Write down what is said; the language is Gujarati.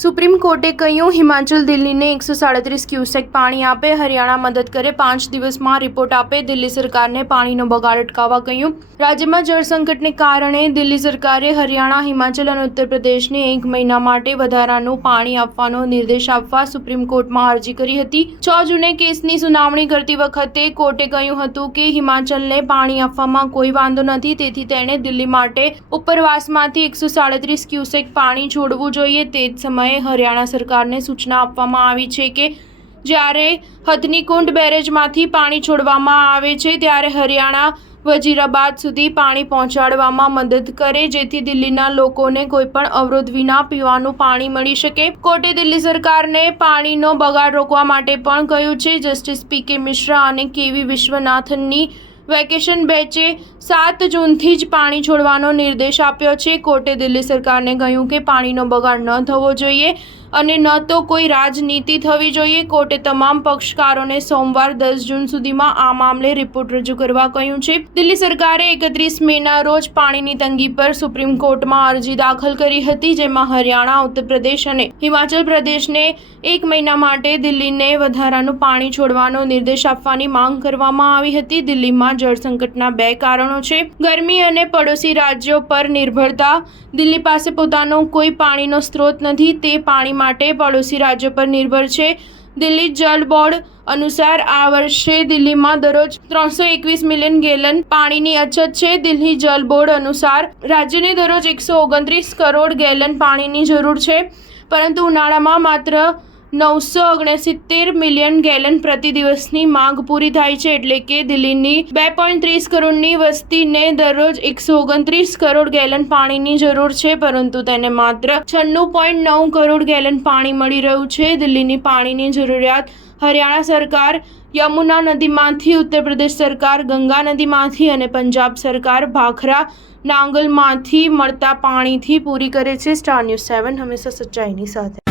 સુપ્રીમ કોર્ટે કહ્યું, હિમાચલ દિલ્હીને 137 ક્યુસેક પાણી આપે, હરિયાણા મદદ કરે, 5 દિવસમાં રિપોર્ટ આપે. દિલ્હી સરકારને પાણીનો બગાડ અટકાવવા કહ્યું. રાજ્યમાં જળ સંકટને કારણે દિલ્હી સરકારે હરિયાણા, હિમાચલ અને ઉત્તર પ્રદેશને 1 મહિના માટે વધારાનું પાણી આપવાનો નિર્દેશ આપવા સુપ્રીમ કોર્ટમાં અરજી કરી હતી. 6 જૂને કેસની સુનાવણી કરતી વખતે કોર્ટે કહ્યું હતું કે હિમાચલને પાણી આપવામાં કોઈ વાંધો નથી, તેથી તેણે દિલ્હી માટે ઉપરવાસમાંથી 137 ક્યુસેક પાણી છોડવું જોઈએ. તે જ સમયે હરિયાણા સરકારને સૂચના આપવામાં આવી છે કે જ્યારે હથનીકુંડ બેરેજમાંથી પાણી છોડવામાં આવે છે ત્યારે હરિયાણા વજીરાબાદ સુધી પાણી પહોંચાડવામાં મદદ કરે, જેથી દિલ્હીના લોકોને કોઈપણ અવરોધ વિના પીવાનું પાણી મળી શકે. કોર્ટે દિલ્હી સરકારને પાણીનો બગાડ રોકવા માટે પણ કહ્યું છે. જસ્ટિસ પી.કે. મિશ્રા અને કે.વી. વિશ્વનાથનની વેકેશન બેચે 7 જૂનથી જ પાણી છોડવાનો નિર્દેશ આપ્યો છે. કોર્ટે દિલ્હી સરકારને કહ્યું કે પાણીનો બગાડ ન થવો જોઈએ અને ન તો કોઈ રાજનીતિ થવી જોઈએ. કોર્ટે તમામ પક્ષકારોને સોમવાર 10 જૂન સુધીમાં આ મામલે રિપોર્ટ રજૂ કરવા કહ્યું છે. દિલ્હી સરકારે 31 મેના રોજ પાણીની તંગી પર સુપ્રીમ કોર્ટમાં અરજી દાખલ કરી હતી, જેમાં હરિયાણા, ઉત્તર પ્રદેશ અને હિમાચલ પ્રદેશને 1 મહિના માટે દિલ્હીને વધારાનું પાણી છોડવાનો નિર્દેશ આપવાની માંગ કરવામાં આવી હતી. દિલ્હીમાં જળ સંકટના 2 કારણો છે: ગરમી અને પડોશી રાજ્યો પર નિર્ભરતા. દિલ્હી પાસે પોતાનો કોઈ પાણીનો સ્ત્રોત નથી, તે પાણી માટે પડોશી રાજ્યો પર નિર્ભર છે. દિલ્હી જળ બોર્ડ અનુસાર આ વર્ષે દિલ્હીમાં દરરોજ 321 મિલિયન ગેલન પાણીની અછત છે. દિલ્હી જળ બોર્ડ અનુસાર રાજ્યને દરરોજ 129 કરોડ ગેલન પાણીની જરૂર છે, પરંતુ ઉનાળામાં માત્ર 969 મિલિયન ગેલન પ્રતિ દિવસની માંગ પૂરી થાય છે. એટલે કે દિલ્હીની 2.30 કરોડની વસ્તીને દરરોજ 129 કરોડ ગેલન પાણીની જરૂર છે, પરંતુ તેને માત્ર 96.9 કરોડ ગેલન પાણી મળી રહ્યું છે. દિલ્હીની પાણીની જરૂરિયાત હરિયાણા સરકાર યમુના નદીમાંથી, ઉત્તર પ્રદેશ સરકાર ગંગા નદીમાંથી અને પંજાબ સરકાર ભાખરા નાંગલમાંથી મળતા પાણીથી પૂરી કરે છે. સ્ટાર ન્યૂઝ 7 હંમેશા સચ્ચાઈની સાથે.